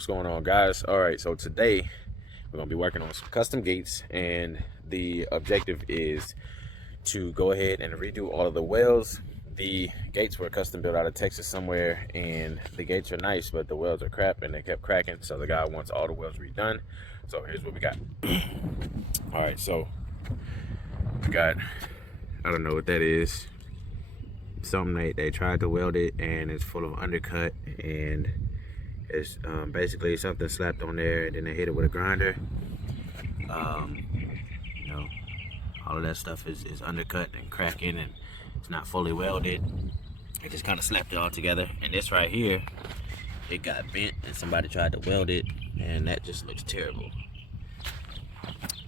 What's going on, guys? All right, so today we're gonna be working on some custom gates, and the objective is to go ahead and redo all of the wells. The gates were custom built out of Texas somewhere, and the gates are nice, but the wells are crap and they kept cracking, so the guy wants all the wells redone. So here's what we got. All right, so we got, I don't know what that is, something they tried to weld it and it's full of undercut, and it's basically something slapped on there and then they hit it with a grinder. You know, all of that stuff is undercut and cracking, and it's not fully welded. It just kind of slapped it all together. And this right here, it got bent and somebody tried to weld it, and that just looks terrible.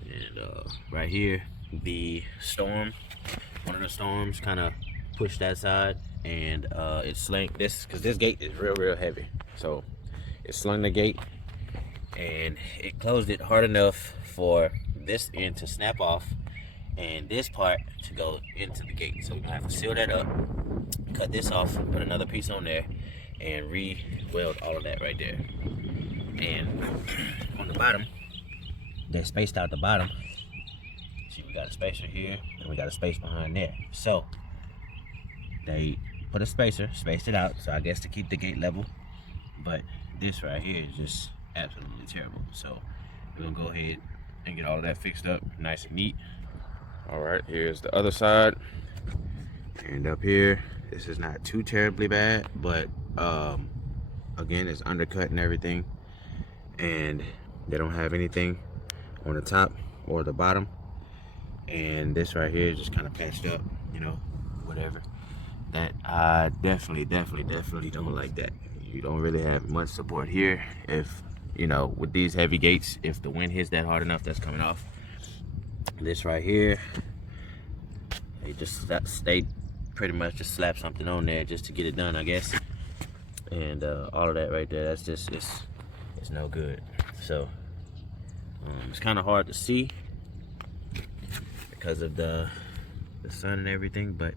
And right here, the storm, one of the storms kind of pushed that side, and it slanked this, because this gate is real heavy. So it slung the gate and it closed it hard enough for this end to snap off and this part to go into the gate. So we're gonna have to seal that up, cut this off, put another piece on there, and re-weld all of that right there. And on the bottom, they spaced out the bottom. See, we got a spacer here and we got a space behind there. So they put a spacer, spaced it out, so I guess to keep the gate level. But this right here is just absolutely terrible. So we're gonna go ahead and get all of that fixed up nice and neat. All right, here's the other side. And up here, this is not too terribly bad, but again, it's undercut and everything, and they don't have anything on the top or the bottom. And this right here is just kind of patched up, you know, whatever. That I definitely don't like that. You don't really have much support here. If, you know, with these heavy gates, if the wind hits that hard enough, that's coming off. This right here, they pretty much just slapped something on there just to get it done, I guess. And all of that right there, that's just, it's no good. So it's kind of hard to see because of the sun and everything, but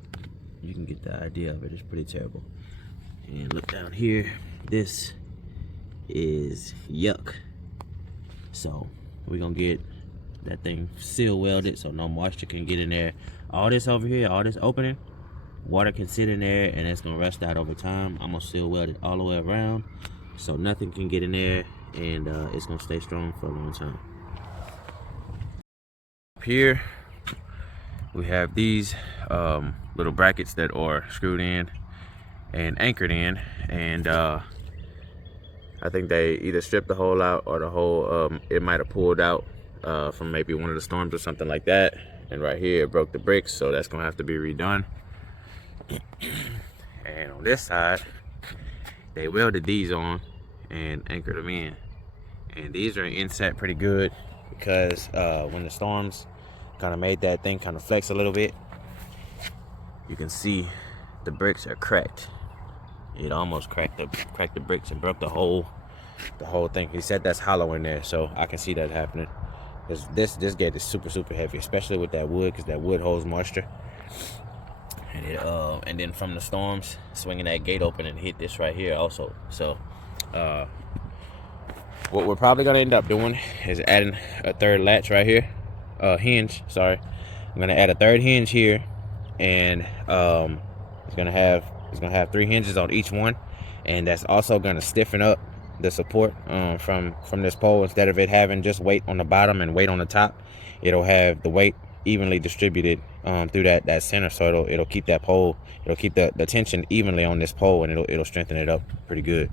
you can get the idea of it. It's pretty terrible. And look down here, this is yuck. So we're gonna get that thing seal welded so no moisture can get in there. All this over here, all this opening, water can sit in there and it's gonna rust out over time. I'm gonna seal weld it all the way around so nothing can get in there, and it's gonna stay strong for a long time. Up here we have these little brackets that are screwed in and anchored in, and I think they either stripped the hole out or the hole it might have pulled out from maybe one of the storms or something like that. And right here it broke the bricks, so that's gonna have to be redone. And on this side, they welded these on and anchored them in, and these are inset pretty good because when the storms kind of made that thing kind of flex a little bit, you can see the bricks are cracked. It almost cracked the bricks and broke the whole thing. He said that's hollow in there, so I can see that happening. Because this gate is super heavy, especially with that wood, because that wood holds moisture. And it and then from the storms, swinging that gate open and hit this right here also. So what we're probably gonna end up doing is adding a third latch right here, hinge. Sorry, I'm gonna add a third hinge here, and it's gonna have 3 hinges on each one, and that's also gonna stiffen up the support from this pole. Instead of it having just weight on the bottom and weight on the top, it'll have the weight evenly distributed through that center, so it'll keep that pole, it'll keep the tension evenly on this pole, and it'll strengthen it up pretty good.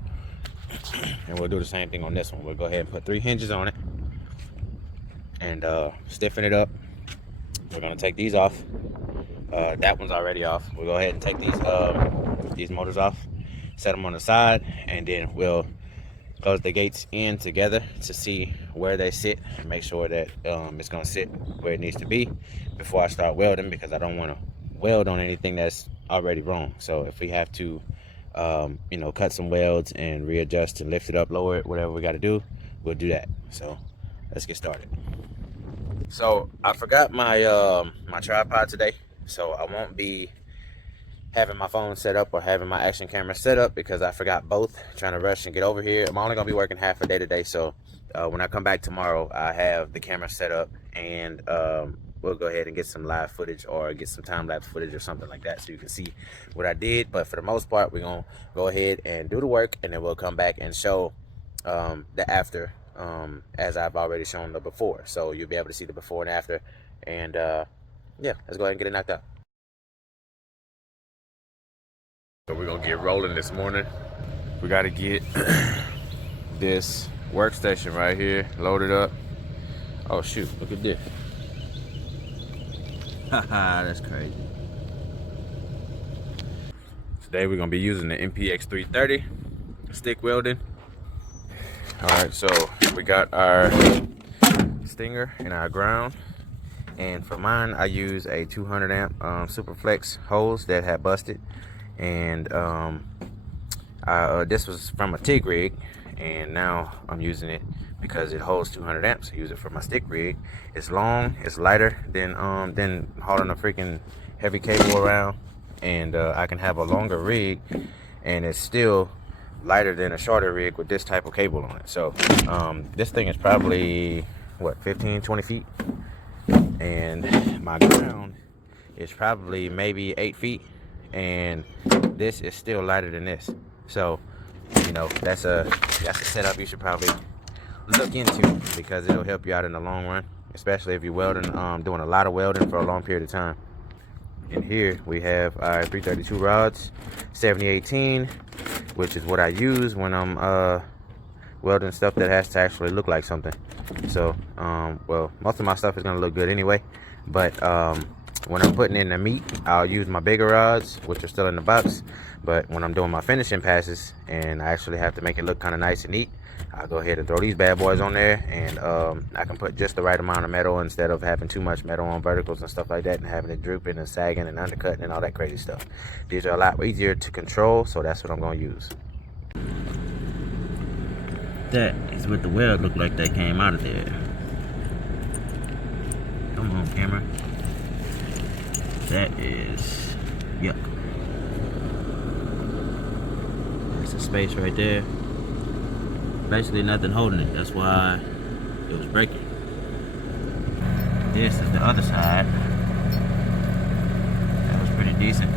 And we'll do the same thing on this one. We'll go ahead and put 3 hinges on it and stiffen it up. We're gonna take these off. That one's already off. We'll go ahead and take these motors off, set them on the side, and then we'll close the gates in together to see where they sit and make sure that it's gonna sit where it needs to be before I start welding, because I don't want to weld on anything that's already wrong. So if we have to you know, cut some welds and readjust and lift it up, lower it, whatever we got to do, we'll do that. So let's get started. So I forgot my my tripod today, so I won't be having my phone set up or having my action camera set up because I forgot both, trying to rush and get over here. I'm only gonna be working half a day today, so when I come back tomorrow, I have the camera set up, and we'll go ahead and get some live footage or get some time-lapse footage or something like that so you can see what I did. But for the most part, we're gonna go ahead and do the work, and then we'll come back and show the after, as I've already shown the before. So you'll be able to see the before and after. And yeah, let's go ahead and get it knocked out. So we're gonna get rolling this morning. We gotta get this workstation right here loaded up. Oh shoot, look at this. Haha, that's crazy. Today we're gonna be using the MPX 330 stick welding. All right, so we got our stinger and our ground. And for mine, I use a 200 amp Superflex hose that had busted. And this was from a TIG rig, and now I'm using it because it holds 200 amps. I use it for my stick rig. It's long, it's lighter than hauling a freaking heavy cable around, and I can have a longer rig, and it's still lighter than a shorter rig with this type of cable on it. So this thing is probably what, 15-20 feet, and my ground is probably maybe 8 feet, and this is still lighter than this. So you know, that's a setup you should probably look into, because it'll help you out in the long run, especially if you're welding, doing a lot of welding for a long period of time. In here we have our 332 rods, 7018, which is what I use when I'm welding stuff that has to actually look like something. So well, most of my stuff is gonna look good anyway, but when I'm putting in the meat, I'll use my bigger rods, which are still in the box. But when I'm doing my finishing passes and I actually have to make it look kind of nice and neat, I'll go ahead and throw these bad boys on there, and I can put just the right amount of metal instead of having too much metal on verticals and stuff like that, and having it drooping and sagging and undercutting and all that crazy stuff. These are a lot easier to control, so that's what I'm going to use. That is what the weld looked like that came out of there. Come on, camera. That is yuck. There's a space right there. Basically nothing holding it. That's why it was breaking. This is the other side. That was pretty decent.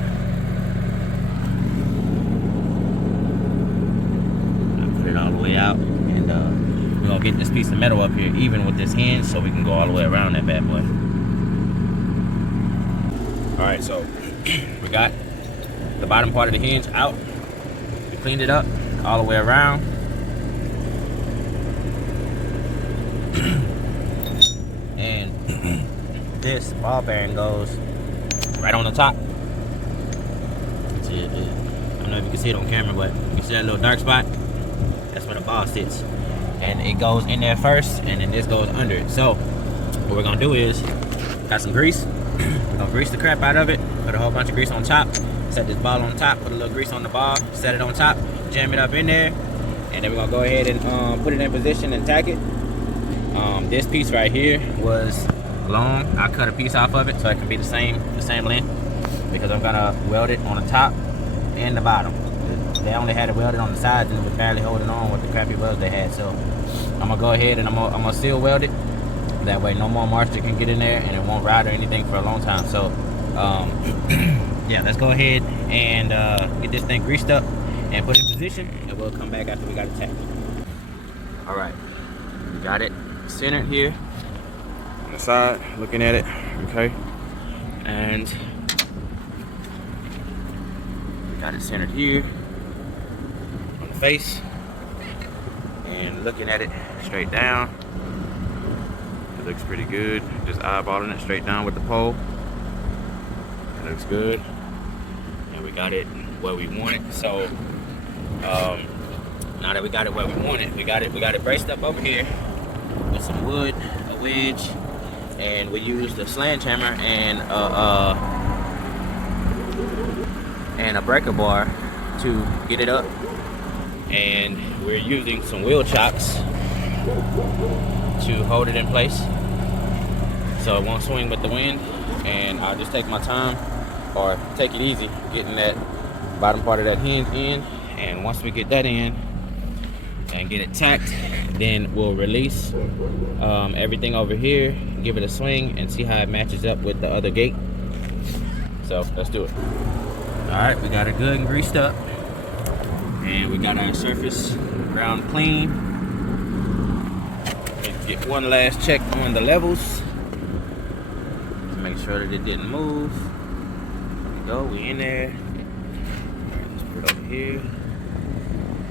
I'll put it all the way out, and we're gonna get this piece of metal up here even with this hinge, so we can go all the way around that bad boy. All right, so we got the bottom part of the hinge out. We cleaned it up all the way around. And this ball bearing goes right on the top. See it, I don't know if you can see it on camera, but you see that little dark spot? That's where the ball sits. And it goes in there first, and then this goes under it. So what we're gonna do is, got some grease. We're gonna grease the crap out of it, put a whole bunch of grease on top, set this ball on top, put a little grease on the ball, set it on top, jam it up in there, and then we're gonna go ahead and put it in position and tack it. This piece right here was long. I cut a piece off of it so it can be the same length, because I'm gonna weld it on the top and the bottom. They only had it welded on the sides, and it was barely holding on with the crappy welds they had. So I'm gonna go ahead and I'm gonna seal weld it. That way no more moisture can get in there, and it won't rot or anything for a long time. So yeah, let's go ahead and get this thing greased up and put it in position, and we'll come back after we got it tacked. All right, we got it centered here on the side, looking at it, okay, and we got it centered here on the face, and looking at it straight down. Looks pretty good. Just eyeballing it straight down with the pole. It looks good, and we got it where we want it. So now that we got it where we want it, we got it braced up over here with some wood, a wedge, and we used a sledgehammer and a breaker bar to get it up, and we're using some wheel chocks to hold it in place so it won't swing with the wind. And I'll just take my time or take it easy getting that bottom part of that hinge in. And once we get that in and get it tacked, then we'll release everything over here, give it a swing, and see how it matches up with the other gate. So let's do it. All right, we got it good and greased up, and we got our surface ground clean. Let's get one last check on the levels to make sure that it didn't move. There we go, we in there. Let's put it over here.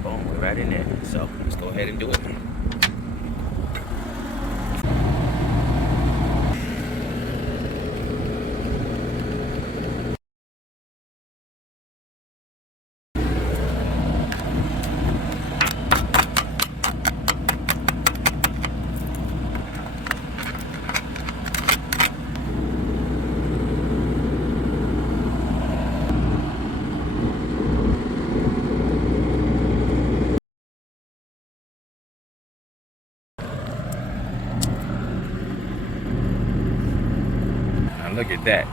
Boom, we're right in there. So let's go ahead and do it. Look at that.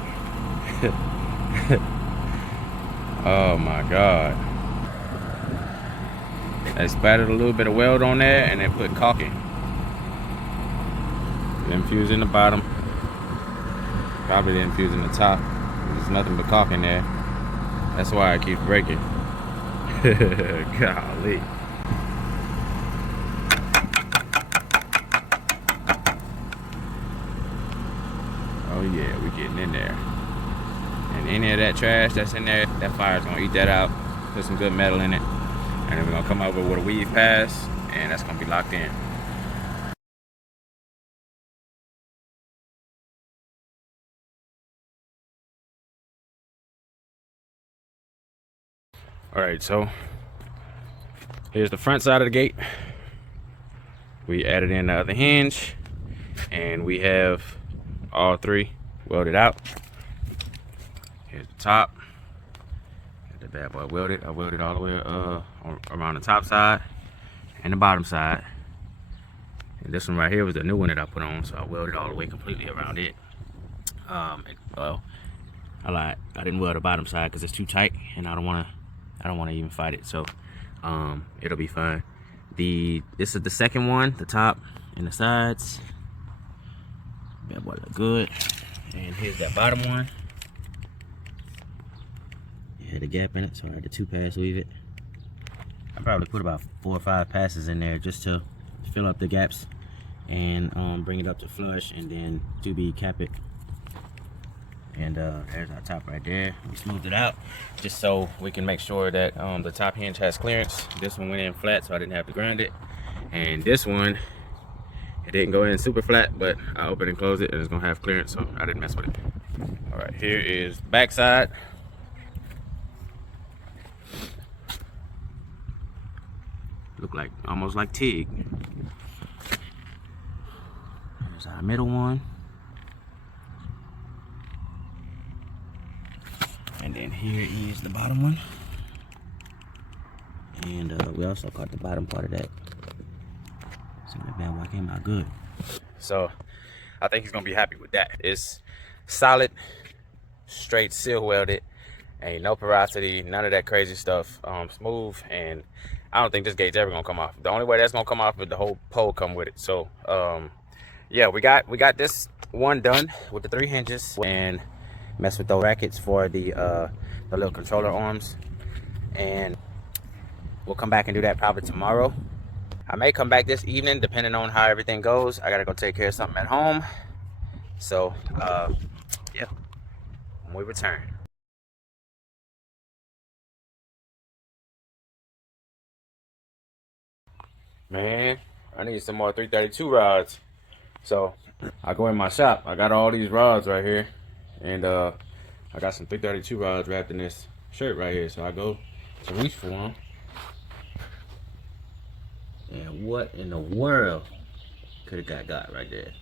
Oh my God. I spattered a little bit of weld on there and then put caulking. Then fuse in the bottom. Probably didn't fuse in the top. There's nothing but caulk in there. That's why I keep breaking. Golly. Oh yeah, we getting in there. And any of that trash that's in there, that fire's gonna eat that out. Put some good metal in it. And then we're gonna come over with a weave pass, and that's gonna be locked in. All right, so here's the front side of the gate. We added in the other hinge, and we have all three welded out. Here's the top. Got the bad boy welded. I welded all the way around the top side and the bottom side. And this one right here was the new one that I put on, so I welded all the way completely around it. Well, I lied. I didn't weld the bottom side because it's too tight, and I don't want to even fight it. So it'll be fine. This is the second one, the top and the sides. That boy look good. And here's that bottom one. It had a gap in it, so I had to 2-pass weave it. I probably put about 4 or 5 passes in there just to fill up the gaps and bring it up to flush, and then 2B cap it. And there's our top right there. We smoothed it out just so we can make sure that the top hinge has clearance. This one went in flat, so I didn't have to grind it. And this one, it didn't go in super flat, but I opened and closed it, and it's gonna have clearance, so I didn't mess with it. All right, here is the back side. Look like almost like TIG. Here's our middle one. And then here is the bottom one. And we also caught the bottom part of that. So that bad boy came out good. So I think he's gonna be happy with that. It's solid, straight seal welded, ain't no porosity, none of that crazy stuff. Smooth, and I don't think this gate's ever gonna come off. The only way that's gonna come off is the whole pole come with it. So yeah, we got this one done with the 3 hinges, and mess with those brackets for the little controller arms, and we'll come back and do that probably tomorrow. I may come back this evening depending on how everything goes. I gotta go take care of something at home. So yeah, when we return. Man, I need some more 332 rods. So I go in my shop. I got all these rods right here, and I got some 332 rods wrapped in this shirt right here. So I go to reach for them, and what in the world could have got right there?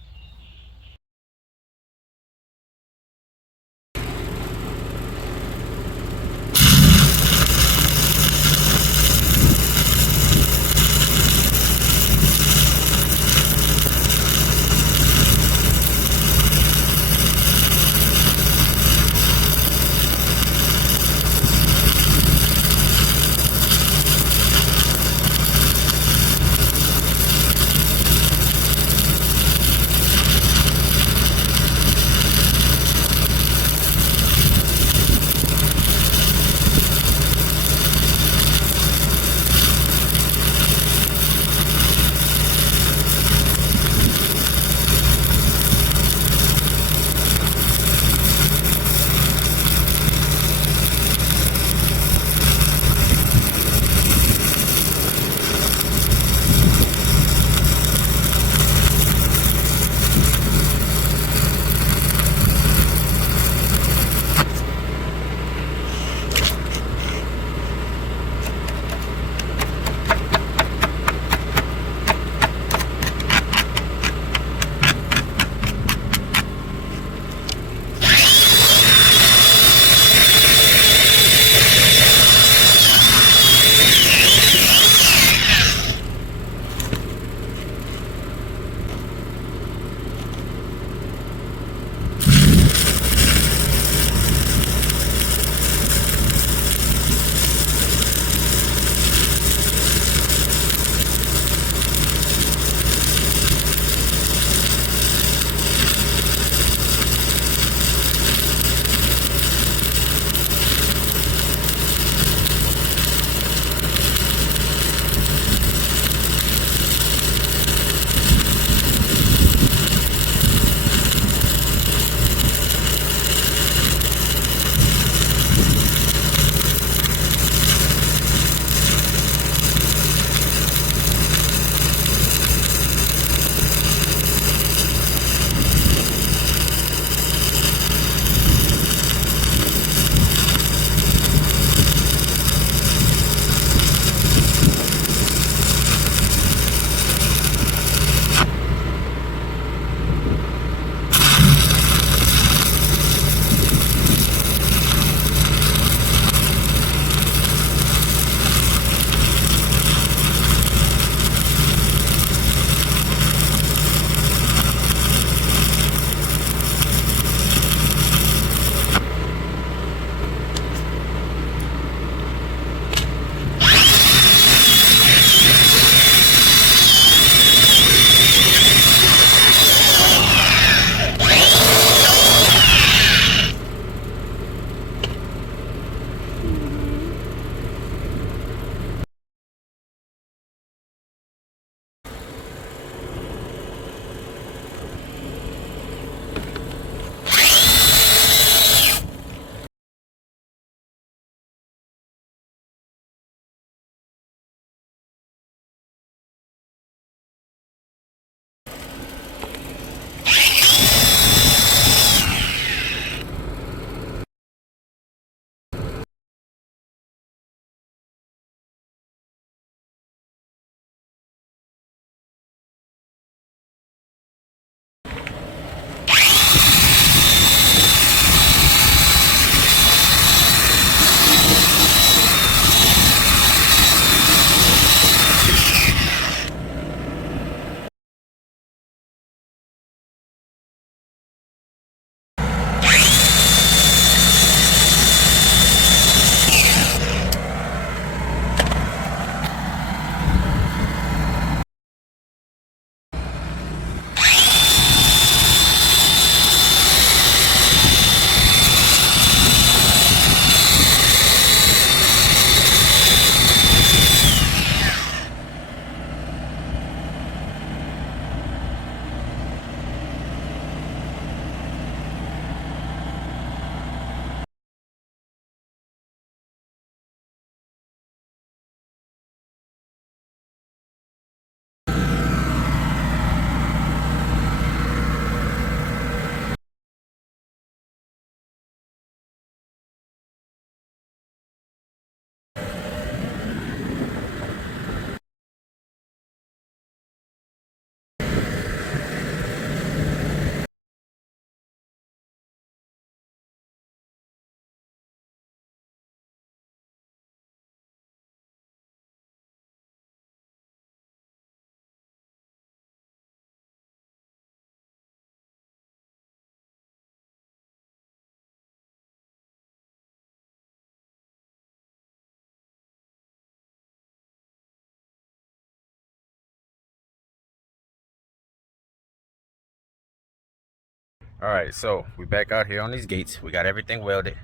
All right, so we back out here on these gates. We got everything welded,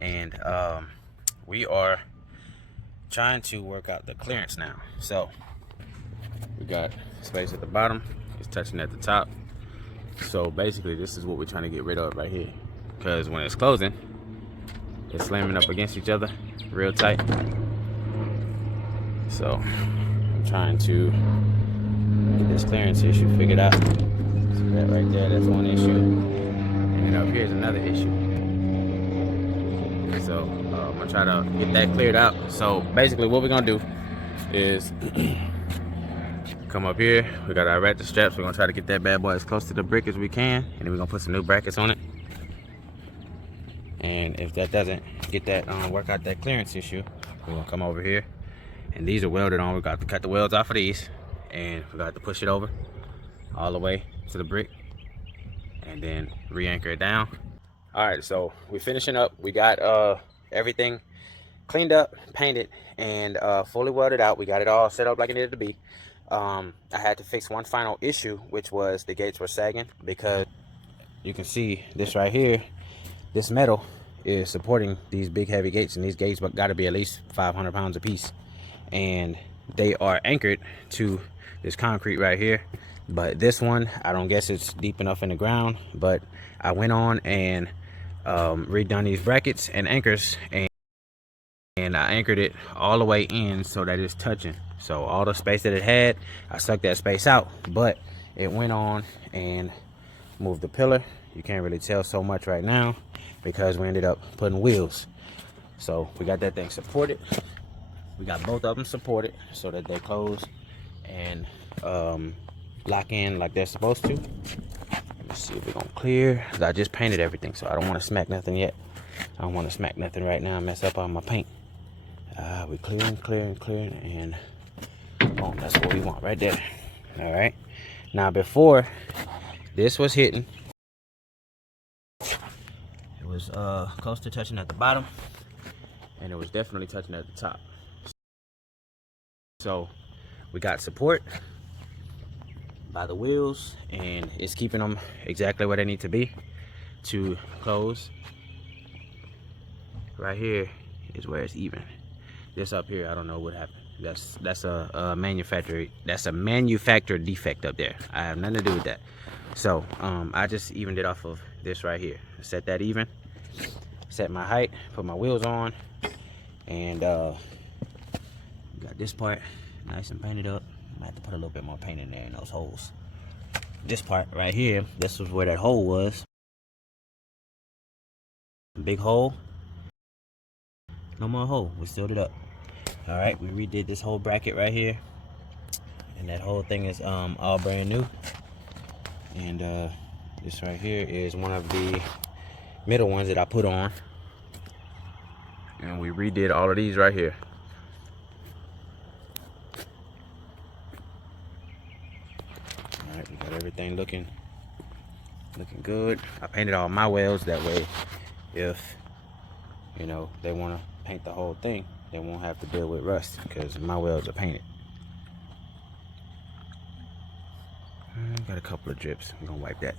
and we are trying to work out the clearance now. So we got space at the bottom, it's touching at the top. So basically this is what we're trying to get rid of right here, because when it's closing, it's slamming up against each other real tight. So I'm trying to get this clearance issue figured out. See that right there, that's one issue. And up here's another issue. So I'm gonna try to get that cleared out. So basically what we're gonna do is come up here. We got our ratchet straps. We're gonna try to get that bad boy as close to the brick as we can, and then we're gonna put some new brackets on it. And if that doesn't get that work out that clearance issue, we're gonna come over here, and these are welded on. We got to cut the welds off of these, and we got to push it over all the way to the brick, and then re-anchor it down. All right, so we're finishing up. We got everything cleaned up, painted, and fully welded out. We got it all set up like it needed to be. I had to fix one final issue, which was the gates were sagging, because you can see this right here, this metal is supporting these big heavy gates, and these gates got to be at least 500 pounds a piece, and they are anchored to this concrete right here. But this one, I don't guess it's deep enough in the ground, but I went on and redone these brackets and anchors, and I anchored it all the way in so that it's touching. So all the space that it had, I sucked that space out, but it went on and moved the pillar. You can't really tell so much right now because we ended up putting wheels. So we got that thing supported. We got both of them supported so that they close and lock in like they're supposed to. Let me see if we're gonna clear. I just painted everything, so I don't want to smack nothing yet. I don't want to smack nothing right now, mess up all my paint. We're clearing, and boom, that's what we want right there. All right, now before this was hitting, it was close to touching at the bottom, and it was definitely touching at the top. So we got support by the wheels, and it's keeping them exactly where they need to be to close. Right here is where it's even. This up here, I don't know what happened. That's a manufacturer defect up there. I have nothing to do with that. So I just evened it off of this right here. Set that even, set my height, put my wheels on, and got this part nice and painted up. I might have to put a little bit more paint in there in those holes. This part right here, this was where that hole was. Big hole. No more hole. We sealed it up. All right, we redid this whole bracket right here, and that whole thing is all brand new. And this right here is one of the middle ones that I put on, and we redid all of these right here. All right, we got everything looking good. I painted all my welds, that way if you know they want to paint the whole thing, they won't have to deal with rust, because my welds are painted. Got a couple of drips. I'm gonna wipe that.